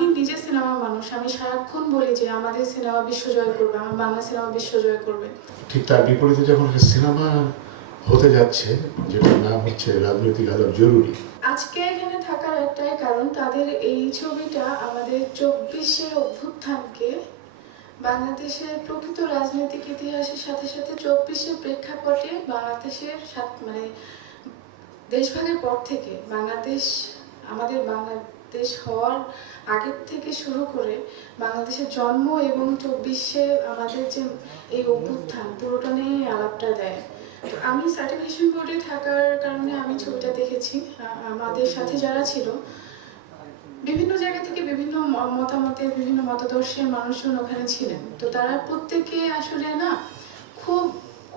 আমি নিজে সিনেমা মানুষ, আমি সারাক্ষণ বলি যে আমাদের সিনেমা বিশ্বজয় করবে, আমার বাংলা সিনেমা বিশ্বজয় করবে। ঠিক তার বিপরীতে যখন একটা সিনেমা হতে যাচ্ছে যেটার নাম হচ্ছে রাজনৈতিক আলাপ জরুরি। আজকে এখানে থাকার একটাই কারণ, তাদের এই ছবিটা আমাদের 24-এর অভ্যুত্থানকে বাংলাদেশের প্রকৃত রাজনৈতিক ইতিহাসের সাথে সাথে 24-এর প্রেক্ষাপটে বাংলাদেশের মানে দেশভাগের পর থেকে আমাদের বাংলাদেশ হওয়ার আগের থেকে শুরু করে বাংলাদেশের জন্ম এবং 24-এ আমাদের যে এই অভ্যুত্থান পুরোটা নিয়ে আলাপটা দেয়। তো আমি সার্টিফিকেশন বোর্ডে থাকার কারণে আমি ছবিটা দেখেছি। আমাদের সাথে যারা ছিল বিভিন্ন জায়গা থেকে বিভিন্ন মতামতের বিভিন্ন মতাদর্শের মানুষজন ওখানে ছিলেন। তো তারা প্রত্যেকে আসলে না খুব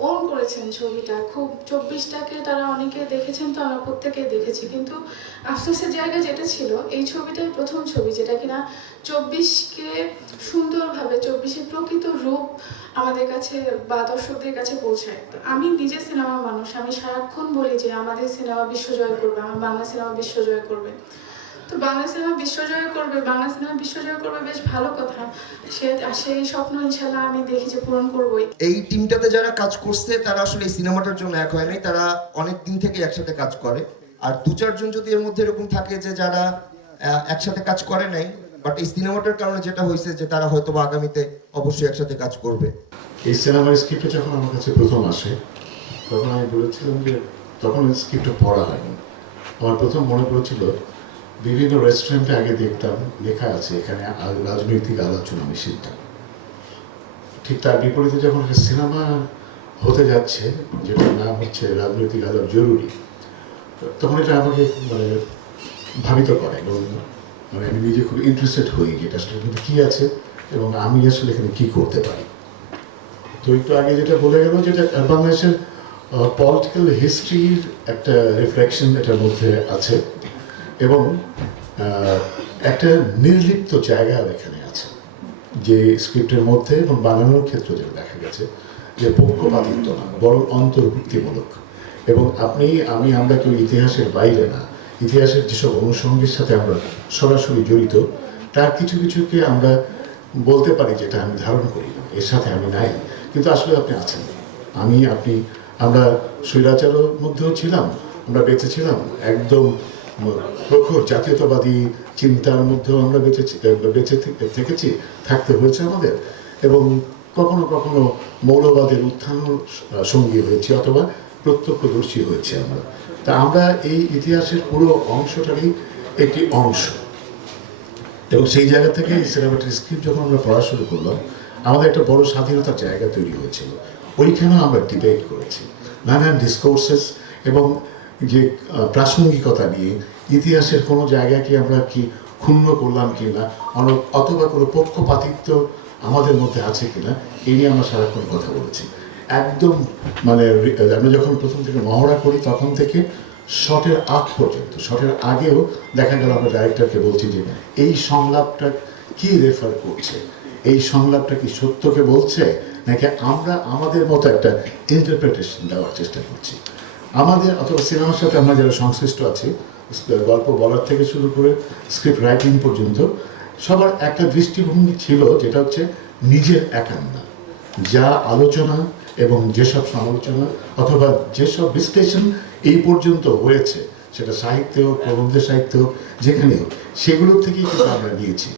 ওন করেছেন ছবিটা, খুব 24টাকে তারা অনেকে দেখেছেন, তো আমরা প্রত্যেকে দেখেছি। কিন্তু আফসোসের জায়গা যেটা ছিল, এই ছবিটাই প্রথম ছবি যেটা কিনা 24কে সুন্দরভাবে 24-এর প্রকৃত রূপ আমাদের কাছে বা দর্শকদের কাছে পৌঁছায়। তো আমি নিজে সিনেমা মানুষ, আমি সারাক্ষণ বলি যে আমাদের সিনেমা বিশ্বজয় করবে, আমার বাংলা সিনেমা বিশ্বজয় করবে। তো বাংলা সিনেমা বিশ্বজয় করবে, বাংলা সিনেমা বিশ্বজয় করবে, বেশ ভালো কথা। সেই স্বপ্ন ইনশাল্লাহ আমি দেখি যে পূরণ করবোই। এই টিমটাতে যারা কাজ করছে তারা আসলে এই সিনেমাটার জন্য এক হয় নাই, তারা অনেক দিন থেকে একসাথে কাজ করে। আর দু চারজন যদি এর মধ্যে এরকম থাকে যে যারা একসাথে কাজ করে নাই, বাট এই সিনেমাটার কারণে যেটা হয়েছে যে তারা হয়তো বা আগামীতে অবশ্যই একসাথে কাজ করবে। এই সিনেমার স্ক্রিপ্টটা যখন আমার কাছে প্রথম আসে তখন আমি বলেছিলাম যে তখন স্ক্রিপ্টটা পড়া হয়নি। আমার প্রথম মনে পড়েছিল বিভিন্ন রেস্টুরেন্টে আগে দেখতাম লেখা আছে এখানে রাজনৈতিক আলোচনা নিষিদ্ধ। ঠিক তার বিপরীতে যখন একটা সিনেমা হতে যাচ্ছে যেটার নাম হচ্ছে রাজনৈতিক আলাপ জরুরি, তখন এটা আমাকে মানে ভাবিত করে এবং মানে আমি নিজে খুব ইন্টারেস্টেড হই যে এটা আসলে কিন্তু কী আছে এবং আমি আসলে এখানে কী করতে পারি। তো একটু আগে যেটা বলে গেল যেটা বাংলাদেশের পলিটিক্যাল হিস্ট্রির একটা রিফ্লেকশন এটার মধ্যে আছে এবং একটা নির্লিপ্ত জায়গাও এখানে আছে যে স্ক্রিপ্টের মধ্যে এবং বানানোর ক্ষেত্রে যেটা দেখা গেছে যে পক্ষপাতিত্ব না বরং অন্তর্ভুক্তিমূলক। এবং আমরা কেউ ইতিহাসের বাইরে না, ইতিহাসের যেসব অনুষঙ্গের সাথে আমরা সরাসরি জড়িত তার কিছু কিছুকে আমরা বলতে পারি যেটা আমি ধারণ করি না, এর সাথে আমি নাই, কিন্তু আসলে আপনি আছেন। আমরা স্বৈরাচারের মধ্যেও ছিলাম, আমরা বেঁচে ছিলাম একদম প্রখর জাতীয়তাবাদী চিন্তার মধ্যেও আমরা বেঁচে থেকেছি, থাকতে হয়েছে আমাদের, এবং কখনো কখনো মৌলবাদের উত্থানও সঙ্গী হয়েছে অথবা প্রত্যক্ষদর্শী হয়েছে আমরা। তা আমরা এই ইতিহাসের পুরো অংশটারই একটি অংশ, এবং সেই জায়গা থেকে এই সিনেমাটির স্ক্রিপ্ট যখন আমরা পড়া শুরু করলাম আমাদের একটা বড় স্বাধীনতার জায়গা তৈরি হয়েছিল। ওইখানেও আমরা ডিবেট করেছি নানান ডিসকোর্সেস এবং যে প্রাসঙ্গিকতা নিয়ে ইতিহাসের কোনো জায়গাকে আমরা কি ক্ষুণ্ণ করলাম কি না, অথবা কোনো পক্ষপাতিত্ব আমাদের মধ্যে আছে কিনা এই নিয়ে আমরা সারাক্ষণ কথা বলেছি। একদম মানে আমরা যখন প্রথম থেকে মহড়া করি তখন থেকে শটের আগ পর্যন্ত, শটের আগেও দেখা গেল আমরা ডাইরেক্টরকে বলছি যে এই সংলাপটা কি রেফার করছে, এই সংলাপটা কি সত্যকে বলছে নাকি আমরা আমাদের মতো একটা ইন্টারপ্রিটেশন দেওয়ার চেষ্টা করছি। আমাদের অথবা সিনেমার সাথে আমরা যারা সংশ্লিষ্ট আছি, গল্প বলার থেকে শুরু করে স্ক্রিপ্ট রাইটিং পর্যন্ত সবার একটা দৃষ্টিভঙ্গি ছিল যেটা হচ্ছে নিজের একান্না, যা আলোচনা এবং যেসব সমালোচনা অথবা যেসব বিশ্লেষণ এই পর্যন্ত হয়েছে সেটা সাহিত্য হোক, প্রবন্ধ সাহিত্য হোক, যেখানে হোক, সেগুলোর থেকেই কিন্তু আমরা নিয়েছি।